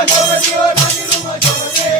my cover, see what I do, my cover,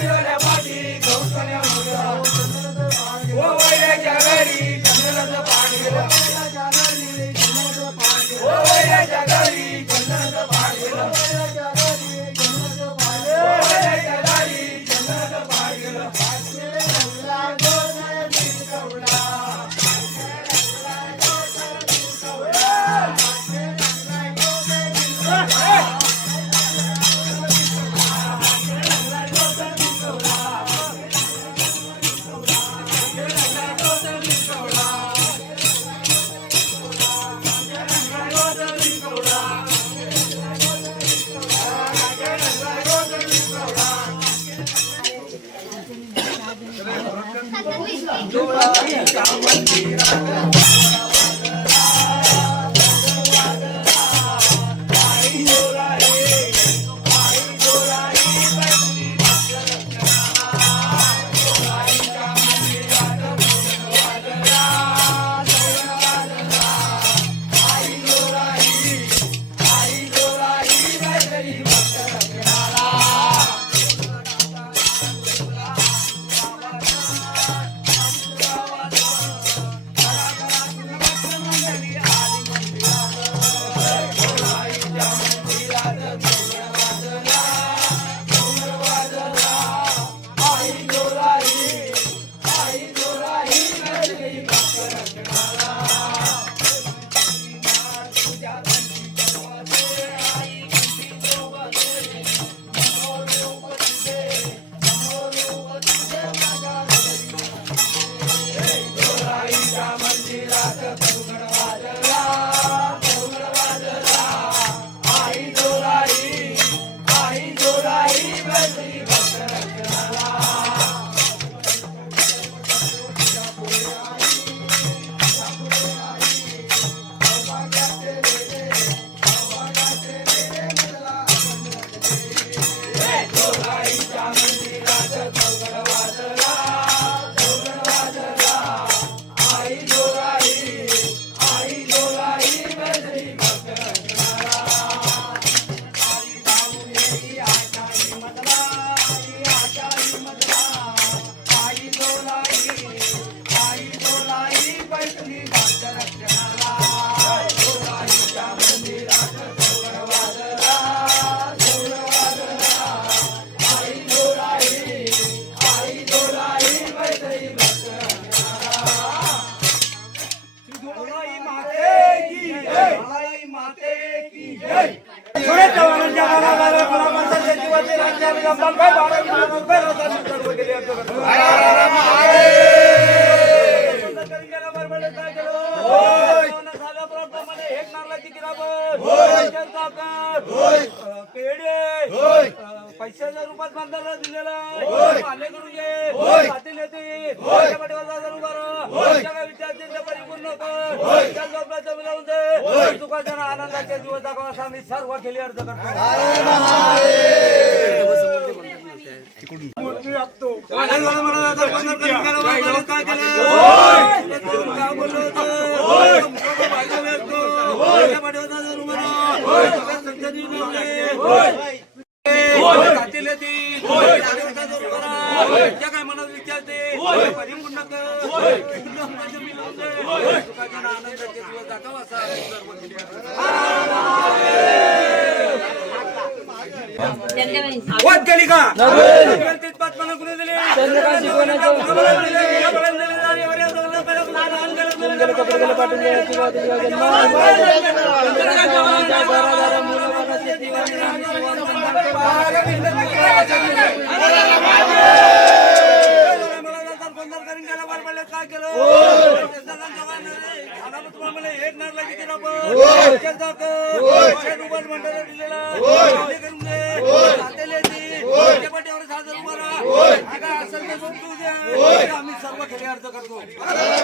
Yeah. पैशाच्या रूपात बांधायला दिलेला मान्य करून घे पाटील येते आनंदाचे दिवस दाखवा आम्ही सर्व केली अर्ज करतो. काय मनात विचारते చంద్రకాశి అడిగారు